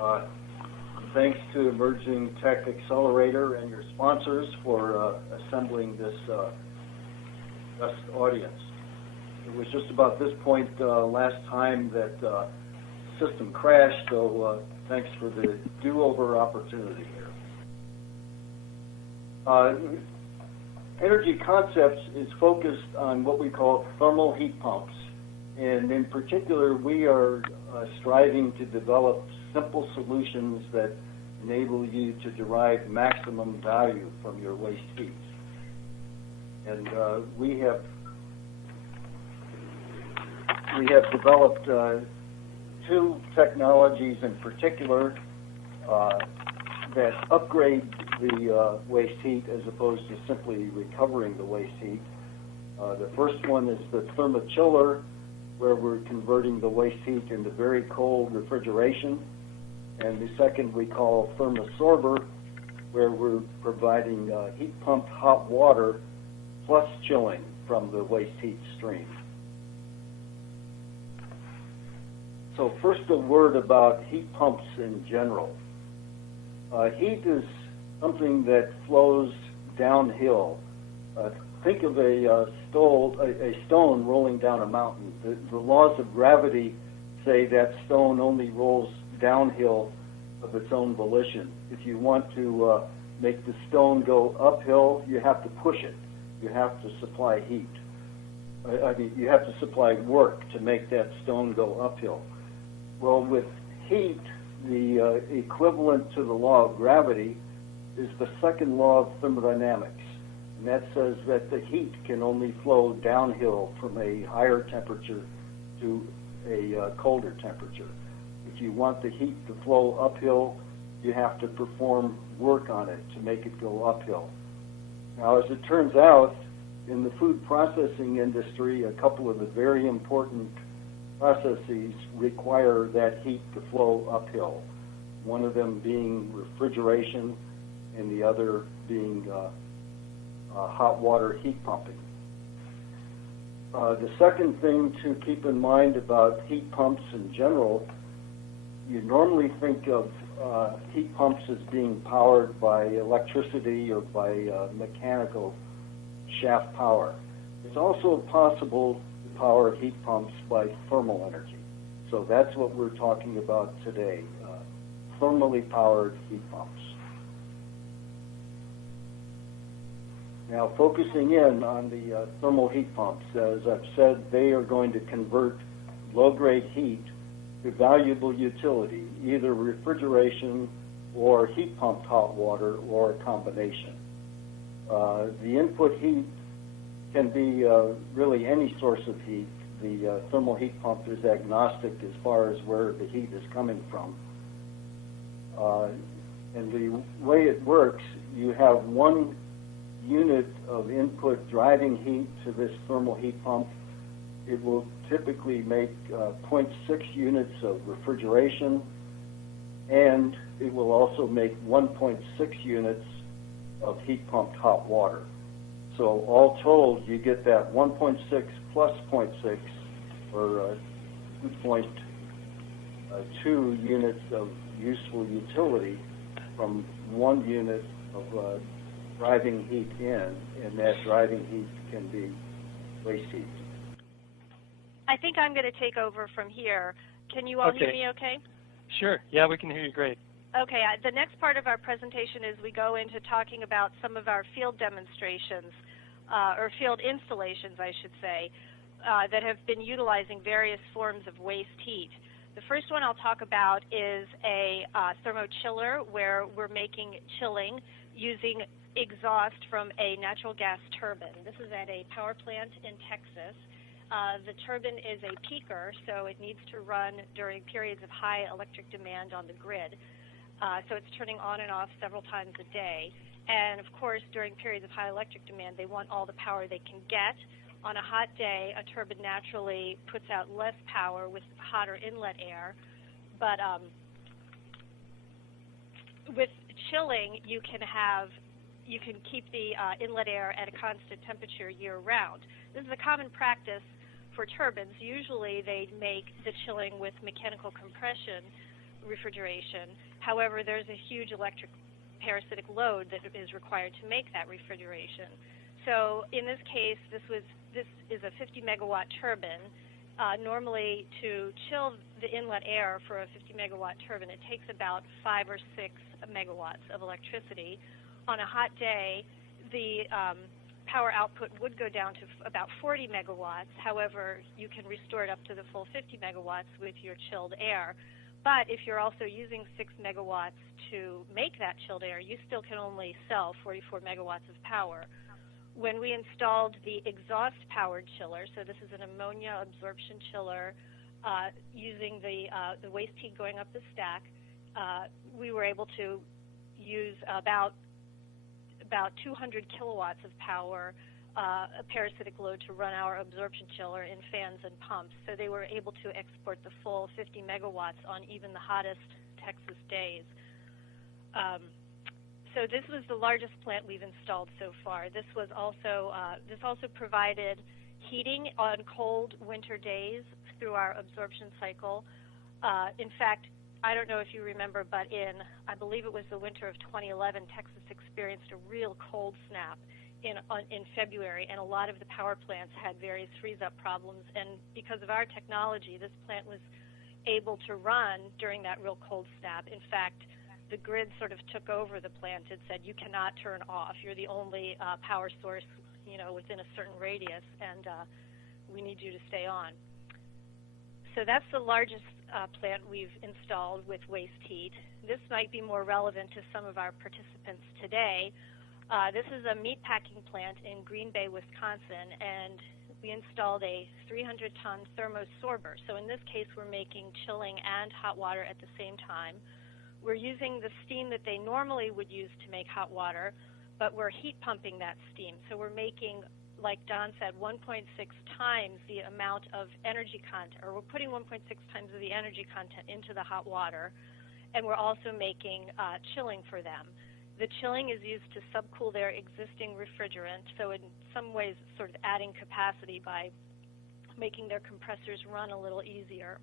Uh, Thanks to Emerging Tech Accelerator and your sponsors for assembling this best audience. It was just about this point last time that the system crashed, so thanks for the do-over opportunity here. Energy Concepts is focused on what we call thermal heat pumps, and in particular we are striving to develop simple solutions that enable you to derive maximum value from your waste heat. And we have developed two technologies in particular that upgrade the waste heat as opposed to simply recovering the waste heat. The first one is the ThermaChiller, where we're converting the waste heat into very cold refrigeration. And the second we call ThermaSorber, where we're providing heat pumped hot water plus chilling from the waste heat stream. So first a word about heat pumps in general. Heat is something that flows downhill. Think of a stone rolling down a mountain. The laws of gravity say that stone only rolls downhill of its own volition. If you want to make the stone go uphill, you have to push it. You have to supply heat. You have to supply work to make that stone go uphill. Well, with heat, the equivalent to the law of gravity is the second law of thermodynamics. And that says that the heat can only flow downhill from a higher temperature to a colder temperature. If you want the heat to flow uphill, you have to perform work on it to make it go uphill. Now, as it turns out, in the food processing industry, a couple of the very important processes require that heat to flow uphill, one of them being refrigeration and the other being hot water heat pumping. The second thing to keep in mind about heat pumps in general, you normally think of heat pumps as being powered by electricity or by mechanical shaft power. It's also possible to power heat pumps by thermal energy. So that's what we're talking about today, thermally powered heat pumps. Now, focusing in on the thermal heat pumps, as I've said, they are going to convert low-grade heat to valuable utility, either refrigeration or heat pumped hot water or a combination. The input heat can be really any source of heat. The thermal heat pump is agnostic as far as where the heat is coming from. And the way it works, you have one unit of input driving heat to this thermal heat pump. It will typically make 0.6 units of refrigeration, and it will also make 1.6 units of heat pumped hot water. So all told, you get that 1.6 plus 0.6, or 2.2 units of useful utility from one unit of driving heat in, and that driving heat can be waste heat. I think I'm going to take over from here. Can you all hear me okay? Sure. Yeah, we can hear you great. Okay. The next part of our presentation is we go into talking about some of our field demonstrations, or field installations, I should say, that have been utilizing various forms of waste heat. The first one I'll talk about is a ThermaChiller, where we're making chilling using exhaust from a natural gas turbine. This is at a power plant in Texas. The turbine is a peaker, so it needs to run during periods of high electric demand on the grid. So it's turning on and off several times a day. And of course, during periods of high electric demand, they want all the power they can get. On a hot day, a turbine naturally puts out less power with hotter inlet air. But with chilling, you can keep the inlet air at a constant temperature year-round. This is a common practice for turbines. Usually they make the chilling with mechanical compression, refrigeration. However, there's a huge electric parasitic load that is required to make that refrigeration. So in this case, this is a 50 megawatt turbine. Normally, to chill the inlet air for a 50 megawatt turbine, it takes about 5 or 6 megawatts of electricity. On a hot day, the power output would go down to about 40 megawatts. However, you can restore it up to the full 50 megawatts with your chilled air. But if you're also using 6 megawatts to make that chilled air, you still can only sell 44 megawatts of power. When we installed the exhaust-powered chiller, so this is an ammonia absorption chiller using the waste heat going up the stack, we were able to use about 200 kilowatts of power, a parasitic load to run our absorption chiller in fans and pumps. So they were able to export the full 50 megawatts on even the hottest Texas days. So this was the largest plant we've installed so far. This also provided heating on cold winter days through our absorption cycle. In fact, I don't know if you remember, but I believe it was the winter of 2011, Texas experienced a real cold snap in February, and a lot of the power plants had various freeze-up problems. And because of our technology, this plant was able to run during that real cold snap. In fact, the grid sort of took over the plant. It said, you cannot turn off. You're the only power source, within a certain radius, and we need you to stay on. So that's the largest plant we've installed with waste heat. This might be more relevant to some of our participants today. This is a meatpacking plant in Green Bay, Wisconsin, and we installed a 300-ton thermosorber. So in this case, we're making chilling and hot water at the same time. We're using the steam that they normally would use to make hot water, but we're heat pumping that steam. So we're making, like Don said, 1.6 times the amount of energy content, or we're putting 1.6 times of the energy content into the hot water, and we're also making chilling for them. The chilling is used to subcool their existing refrigerant, so in some ways sort of adding capacity by making their compressors run a little easier.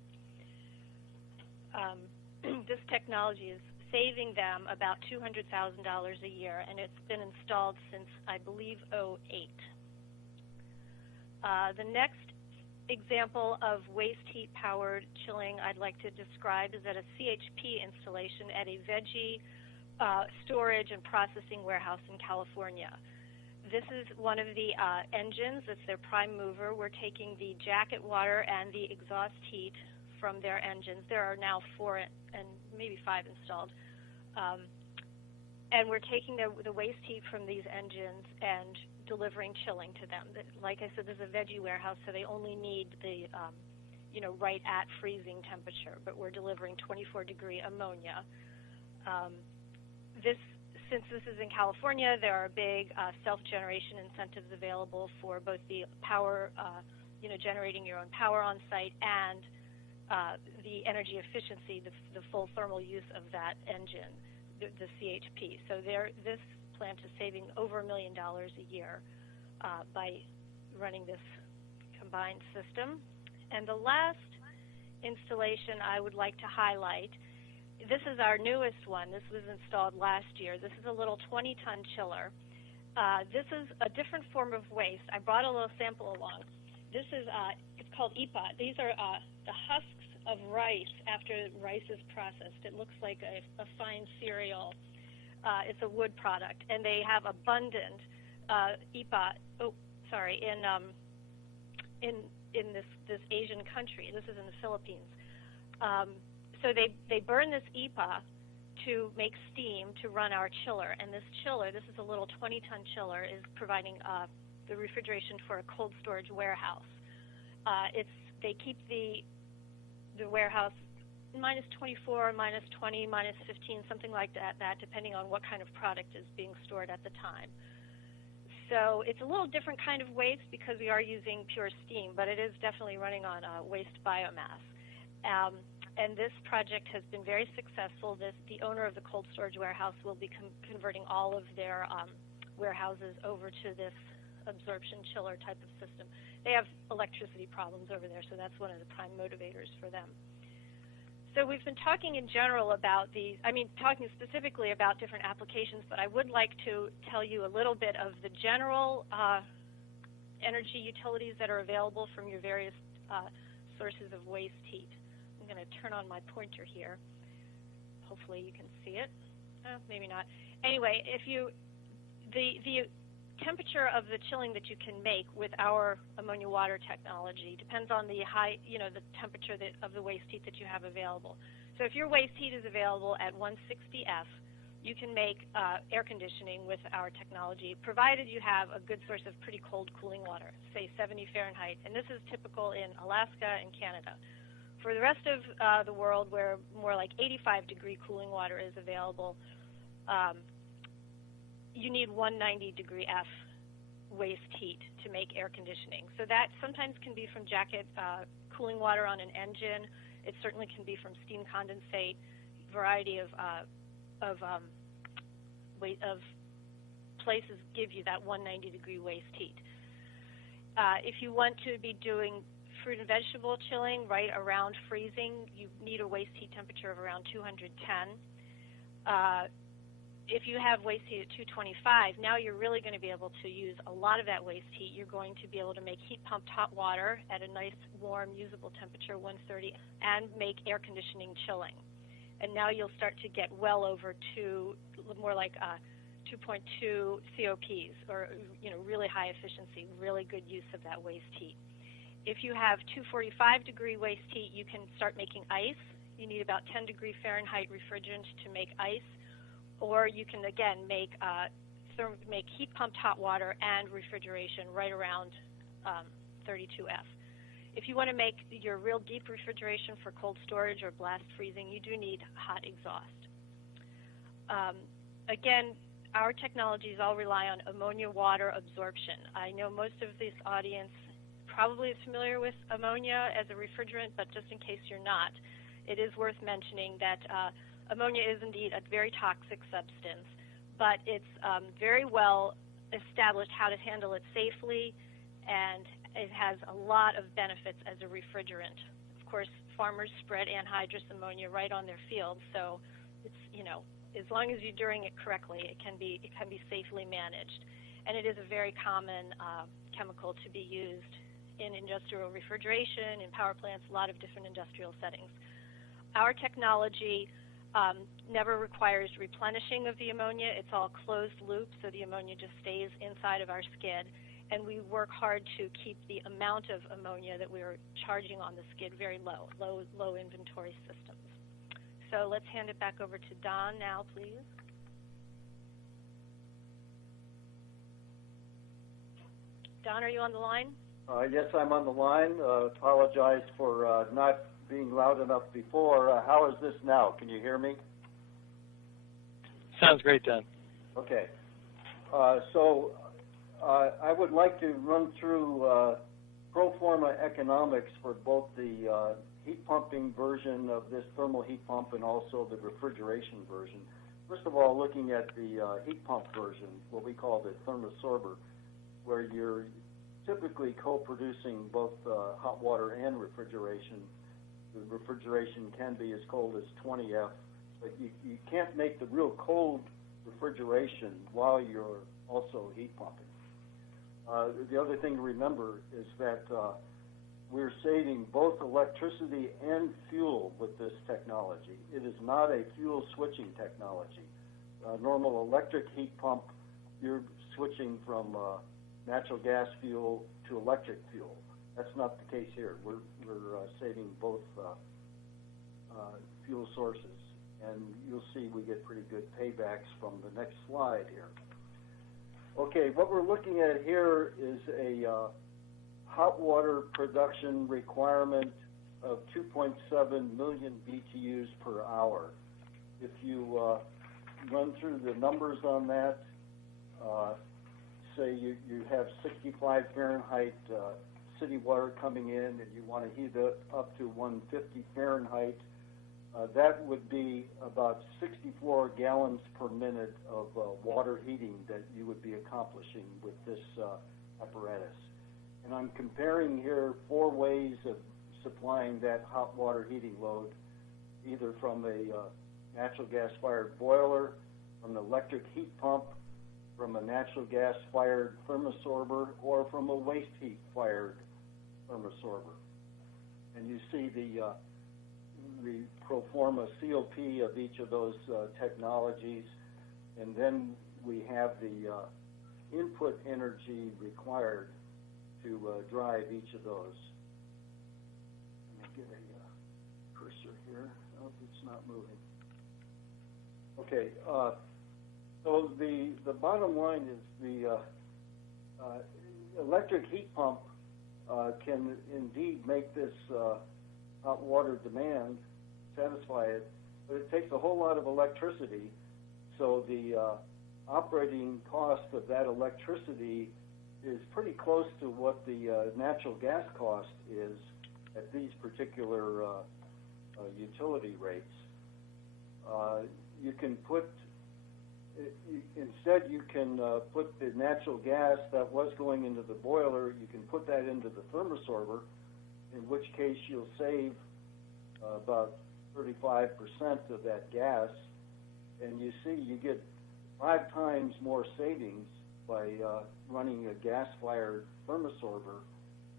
This technology is saving them about $200,000 a year, and it's been installed since, I believe, 2008. The next example of waste heat-powered chilling I'd like to describe is at a CHP installation at a veggie storage and processing warehouse in California. This is one of the engines. It's their prime mover. We're taking the jacket water and the exhaust heat from their engines. There are now 4 and maybe 5 installed. And we're taking the waste heat from these engines and delivering chilling to them. Like I said, this is a veggie warehouse, so they only need the, right at freezing temperature, but we're delivering 24-degree ammonia. Since this is in California, there are big self-generation incentives available for both the power, generating your own power on site, and the energy efficiency, the full thermal use of that engine, the CHP. So this plant is saving over $1 million a year by running this combined system. And the last installation I would like to highlight, this is our newest one. This was installed last year. This is a little 20-ton chiller. This is a different form of waste. I brought a little sample along. This is, it's called EPOT. These are the husks of rice after rice is processed. It looks like a fine cereal. It's a wood product, and they have abundant EPOT. In this Asian country. This is in the Philippines. So they burn this EPA to make steam to run our chiller, and this chiller, this is a little 20-ton chiller, is providing the refrigeration for a cold storage warehouse. They keep the warehouse minus 24, minus 20, minus 15, something like that, depending on what kind of product is being stored at the time. So it's a little different kind of waste because we are using pure steam, but it is definitely running on waste biomass. And this project has been very successful. The owner of the cold storage warehouse will be converting all of their warehouses over to this absorption chiller type of system. They have electricity problems over there, so that's one of the prime motivators for them. So we've been talking in general about talking specifically about different applications, but I would like to tell you a little bit of the general energy utilities that are available from your various sources of waste heat. I'm going to turn on my pointer here. Hopefully you can see it. Maybe not. Anyway, the temperature of the chilling that you can make with our ammonia water technology depends on the the temperature of the waste heat that you have available. So if your waste heat is available at 160 F, you can make air conditioning with our technology, provided you have a good source of pretty cold cooling water, say 70 Fahrenheit. And this is typical in Alaska and Canada. For the rest of the world, where more like 85-degree cooling water is available, you need 190 degree F waste heat to make air conditioning. So that sometimes can be from jacket cooling water on an engine. It certainly can be from steam condensate. Variety of places give you that 190 degree waste heat. If you want to be doing fruit and vegetable chilling right around freezing, you need a waste heat temperature of around 210. If you have waste heat at 225, now you're really going to be able to use a lot of that waste heat. You're going to be able to make heat-pumped hot water at a nice, warm, usable temperature, 130, and make air conditioning chilling. And now you'll start to get well over more like 2.2 COPs, or really high efficiency, really good use of that waste heat. If you have 245-degree waste heat, you can start making ice. You need about 10 degree Fahrenheit refrigerant to make ice. Or you can, again, make heat-pumped hot water and refrigeration right around 32F. If you want to make your real deep refrigeration for cold storage or blast freezing, you do need hot exhaust. Again, our technologies all rely on ammonia water absorption. I know most of this audience probably is familiar with ammonia as a refrigerant, but just in case you're not, it is worth mentioning that ammonia is indeed a very toxic substance, but it's very well established how to handle it safely, and it has a lot of benefits as a refrigerant. Of course, farmers spread anhydrous ammonia right on their fields, so it's as long as you're doing it correctly, it can be safely managed, and it is a very common chemical to be used in industrial refrigeration, in power plants, a lot of different industrial settings. Our technology never requires replenishing of the ammonia. It's all closed loop, so the ammonia just stays inside of our skid. And we work hard to keep the amount of ammonia that we're charging on the skid very low inventory systems. So let's hand it back over to Don now, please. Don, are you on the line? Yes, I'm on the line. Apologize for not being loud enough before. How is this now? Can you hear me? Sounds great, Don. Okay. So I would like to run through pro forma economics for both the heat pumping version of this thermal heat pump and also the refrigeration version. First of all, looking at the heat pump version, what we call the thermosorber, where you're typically co-producing both hot water and refrigeration. The refrigeration can be as cold as 20 F, but you can't make the real cold refrigeration while you're also heat pumping. The other thing to remember is that we're saving both electricity and fuel with this technology. It is not a fuel switching technology. Normal electric heat pump, you're switching from natural gas fuel to electric fuel. That's not the case here. We're saving both fuel sources, and you'll see we get pretty good paybacks from the next slide here. Okay, what we're looking at here is a hot water production requirement of 2.7 million BTUs per hour. If you run through the numbers on that, say you have 65 Fahrenheit city water coming in and you want to heat it up to 150 Fahrenheit, that would be about 64 gallons per minute of water heating that you would be accomplishing with this apparatus. And I'm comparing here 4 ways of supplying that hot water heating load. either from a natural gas-fired boiler, from an electric heat pump, from a natural gas-fired thermosorber, or from a waste heat-fired thermosorber. And you see the pro forma COP of each of those technologies, and then we have the input energy required to drive each of those. Let me get a cursor here. Oh, it's not moving. Okay, so the bottom line is the electric heat pump can indeed make this hot water demand, satisfy it, but it takes a whole lot of electricity, so the operating cost of that electricity is pretty close to what the natural gas cost is at these particular utility rates. You can put, instead you can put the natural gas that was going into the boiler, you can put that into the thermosorber, in which case you'll save about 35% of that gas, and you see you get 5 times more savings by running a gas-fired thermosorber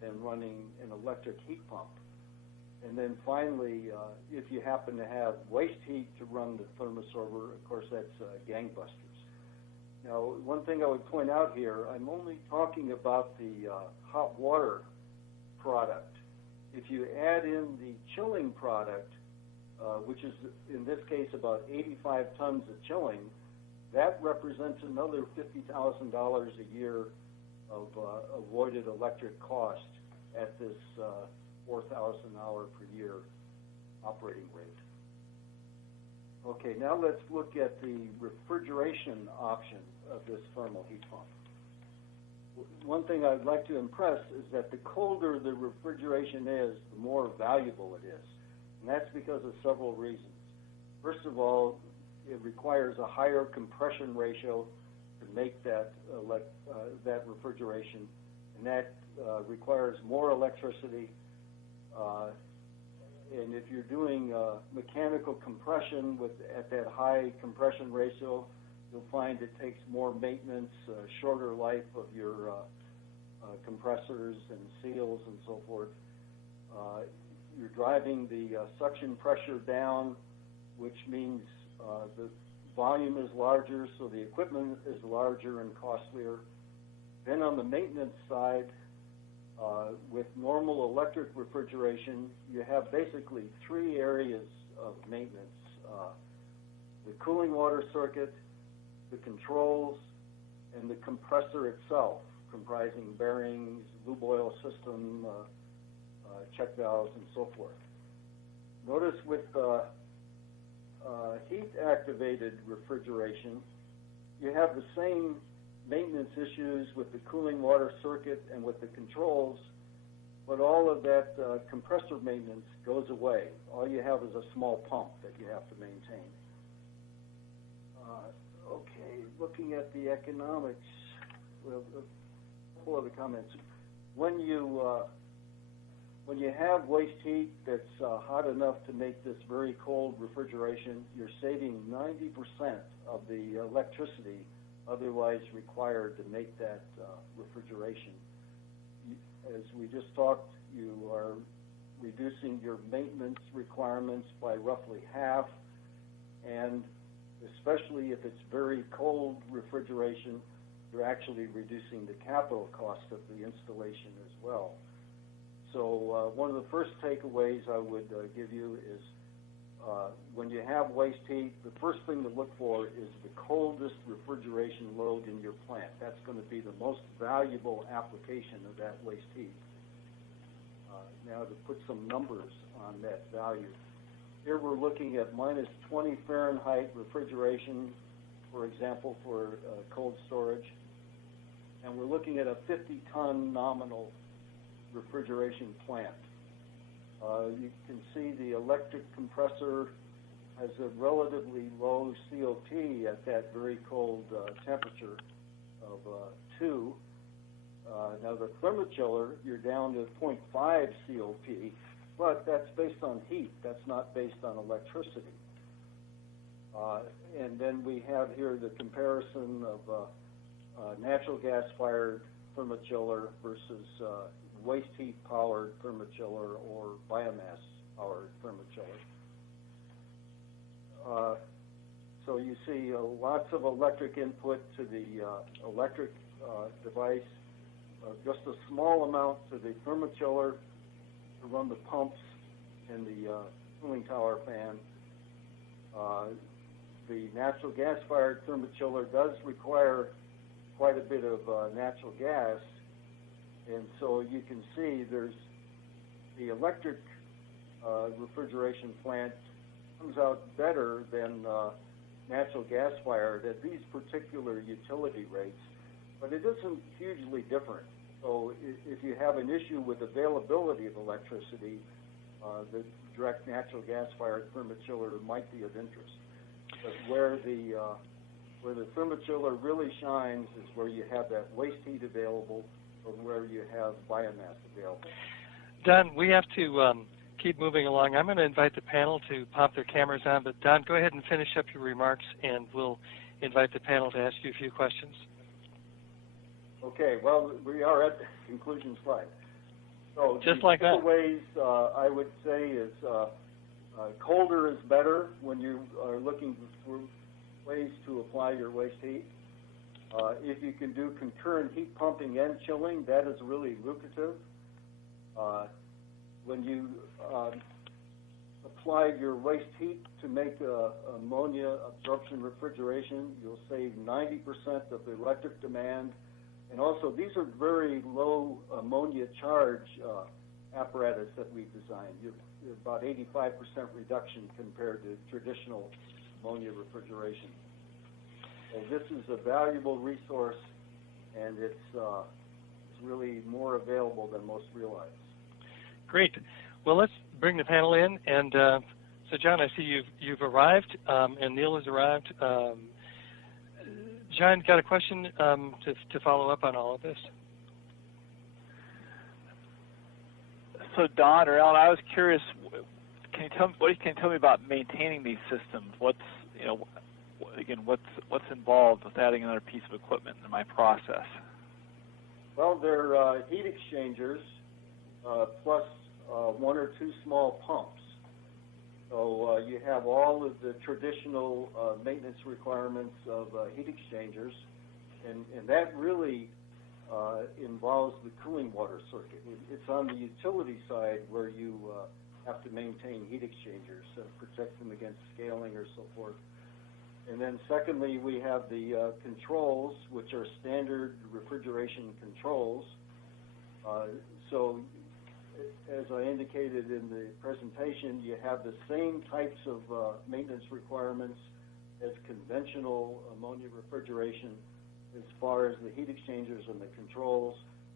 than running an electric heat pump. And then finally, if you happen to have waste heat to run the thermosorber, of course that's gangbusters. Now, one thing I would point out here, I'm only talking about the hot water product. If you add in the chilling product, which is in this case about 85 tons of chilling, that represents another $50,000 a year of avoided electric cost at this 4,000 hour per year operating rate. Okay, now let's look at the refrigeration option of this thermal heat pump. One thing I'd like to impress is that the colder the refrigeration is, the more valuable it is. And that's because of several reasons. First of all, it requires a higher compression ratio to make that refrigeration, and that requires more electricity. And if you're doing mechanical compression at that high compression ratio, you'll find it takes more maintenance, shorter life of your compressors and seals and so forth. You're driving the suction pressure down, which means the volume is larger, so the equipment is larger and costlier. Then on the maintenance side, with normal electric refrigeration, you have basically 3 areas of maintenance. The cooling water circuit, the controls, and the compressor itself, comprising bearings, lube oil system, check valves, and so forth. Notice with heat-activated refrigeration, you have the same maintenance issues with the cooling water circuit and with the controls, but all of that compressor maintenance goes away. All you have is a small pump that you have to maintain. Okay, looking at the economics, well, a couple other comments. When you have waste heat that's hot enough to make this very cold refrigeration, you're saving 90% of the electricity otherwise required to make that refrigeration. As we just talked, you are reducing your maintenance requirements by roughly half, and especially if it's very cold refrigeration, you're actually reducing the capital cost of the installation as well. So one of the first takeaways I would give you is when you have waste heat, the first thing to look for is the coldest refrigeration load in your plant. That's going to be the most valuable application of that waste heat. Now to put some numbers on that value. Here we're looking at minus 20 Fahrenheit refrigeration, for example, for cold storage. And we're looking at a 50-ton nominal refrigeration plant. You can see the electric compressor has a relatively low COP at that very cold temperature of 2. Now the thermochiller, you're down to 0.5 COP, but that's based on heat. That's not based on electricity. And then we have here the comparison of natural gas-fired thermochiller versus waste heat-powered thermochiller or biomass-powered thermochiller. So you see lots of electric input to the electric device, just a small amount to the thermochiller to run the pumps and the cooling tower fan. The natural gas-fired thermochiller does require quite a bit of natural gas, and so you can see there's the electric refrigeration plant comes out better than natural gas-fired at these particular utility rates, but it isn't hugely different. So if you have an issue with availability of electricity, the direct natural gas-fired thermochiller might be of interest. But where the thermochiller really shines is where you have that waste heat available or where you have biomass available. Don, we have to keep moving along. I'm going to invite the panel to pop their cameras on, but Don, go ahead and finish up your remarks, and we'll invite the panel to ask you a few questions. Okay, well, we are at the conclusion slide. So just like that. The ways I would say is colder is better when you are looking for ways to apply your waste heat. If you can do concurrent heat pumping and chilling, that is really lucrative. When you apply your waste heat to make ammonia absorption refrigeration, you'll save 90% of the electric demand. And also, these are very low ammonia charge apparatus that we've designed. You're about 85% reduction compared to traditional ammonia refrigeration. So this is a valuable resource, and it's really more available than most realize. Great. Well, let's bring the panel in. And so, John, I see you've arrived, and Neil has arrived. John, got a question to follow up on all of this? So, Don or Ellen, I was curious. Can you tell me about maintaining these systems? What's involved with adding another piece of equipment in my process? Well, they're heat exchangers plus one or two small pumps. So you have all of the traditional maintenance requirements of heat exchangers, and that really involves the cooling water circuit. It's on the utility side where you have to maintain heat exchangers to protect them against scaling or so forth. And then secondly, we have the controls, which are standard refrigeration controls. So as I indicated in the presentation, you have the same types of maintenance requirements as conventional ammonia refrigeration as far as the heat exchangers and the controls,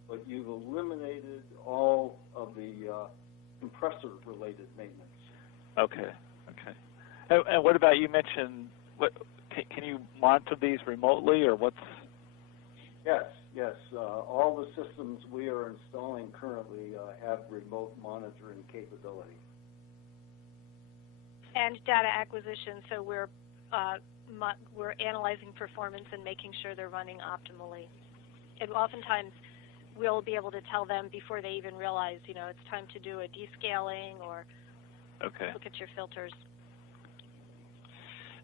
but you've eliminated all of the compressor-related maintenance. Okay. And what about, you mentioned, can you monitor these remotely, or what's? Yes. All the systems we are installing currently have remote monitoring capability. And data acquisition, so we're analyzing performance and making sure they're running optimally. And oftentimes, we'll be able to tell them before they even realize, it's time to do a descaling or look at your filters.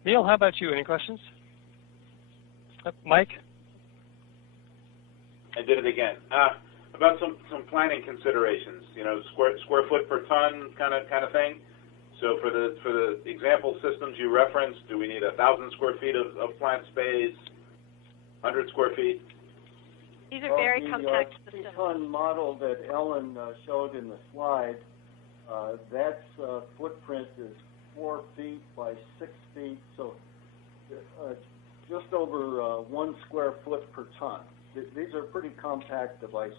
Neil, how about you? Any questions? Mike? I did it again. About some planning considerations, square foot per ton kind of thing. So for the example systems you referenced, do we need 1,000 square feet of plant space, 100 square feet? These are very compact systems. The ton model that Ellen showed in the slide, that footprint is 4 feet by 6 feet, so just over 1 square foot per ton. These are pretty compact devices.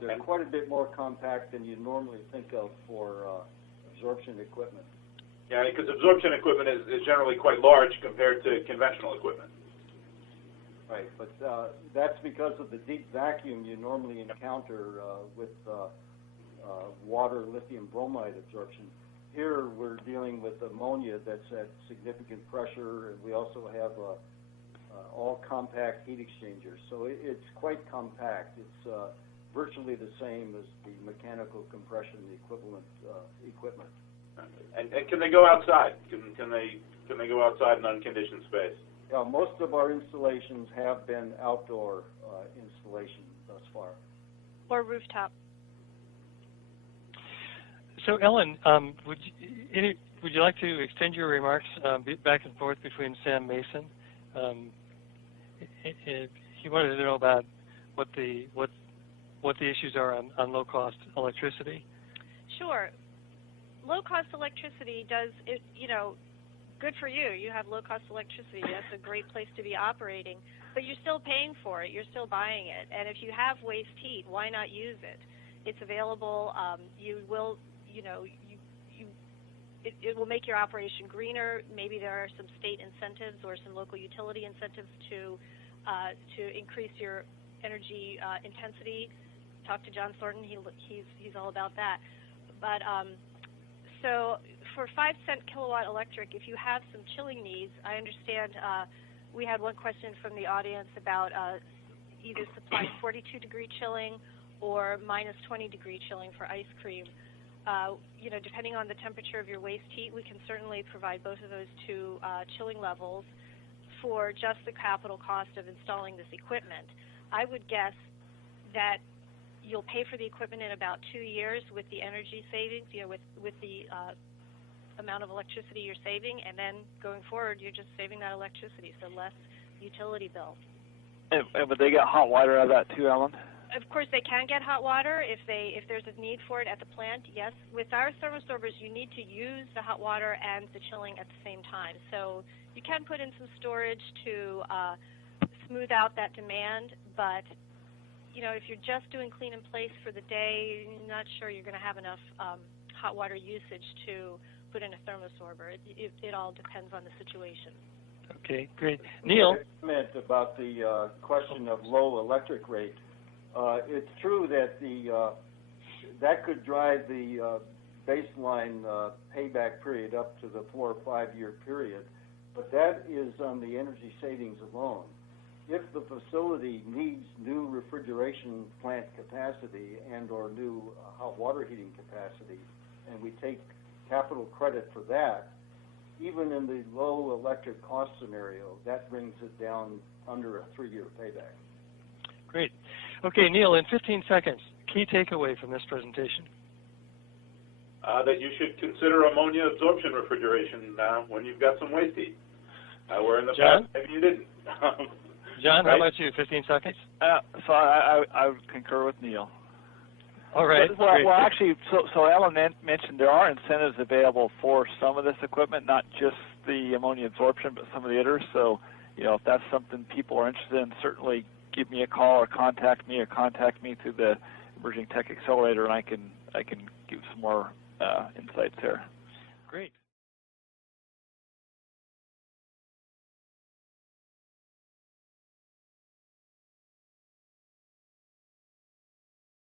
They're quite a bit more compact than you normally think of for absorption equipment. Yeah, because absorption equipment is generally quite large compared to conventional equipment. Right, but that's because of the deep vacuum you normally encounter with water lithium bromide absorption. Here we're dealing with ammonia that's at significant pressure, and we also have all compact heat exchangers. So it's quite compact. It's virtually the same as the mechanical compression equivalent equipment. And can they go outside? Can they go outside in unconditioned space? Yeah, most of our installations have been outdoor installation thus far. Or rooftop. So, Ellen, would you like to extend your remarks back and forth between Sam Mason? He wanted to know about what the issues are on low-cost electricity. Sure. Low-cost electricity does, good for you. You have low-cost electricity. That's a great place to be operating. But you're still paying for it. You're still buying it. And if you have waste heat, why not use it? It's available. It will make your operation greener. Maybe there are some state incentives or some local utility incentives to increase your energy intensity. Talk to John Thornton. He's all about that. But so for 5-cent kilowatt electric, if you have some chilling needs, I understand we had one question from the audience about either supplying 42-degree chilling or minus 20-degree chilling for ice cream. Depending on the temperature of your waste heat, we can certainly provide both of those two chilling levels for just the capital cost of installing this equipment. I would guess that you'll pay for the equipment in about 2 years with the energy savings, with the amount of electricity you're saving, and then going forward, you're just saving that electricity, so less utility bill. And would they get hot water out of that too, Ellen? Of course, they can get hot water if there's a need for it at the plant. Yes, with our thermosorbers, you need to use the hot water and the chilling at the same time. So you can put in some storage to smooth out that demand, but if you're just doing clean in place for the day, you're not sure you're going to have enough hot water usage to put in a thermosorber. It all depends on the situation. Okay, great. Neil? Comment about the question of low electric rate. It's true that that could drive the baseline payback period up to the 4 or 5 year period, but that is on the energy savings alone. If the facility needs new refrigeration plant capacity and or new hot water heating capacity, and we take capital credit for that, even in the low electric cost scenario, that brings it down under a 3-year payback. Great. Okay, Neil, in 15 seconds, key takeaway from this presentation. That you should consider ammonia absorption refrigeration when you've got some waste heat. Where in the John? past, maybe you didn't. John, Right? how about you? 15 seconds? So I would concur with Neil. All right. Well, actually, so Ellen mentioned there are incentives available for some of this equipment, not just the ammonia absorption, but some of the others. So, if that's something people are interested in, certainly give me a call or contact me through the Emerging Tech Accelerator, and I can give some more insights there. Great.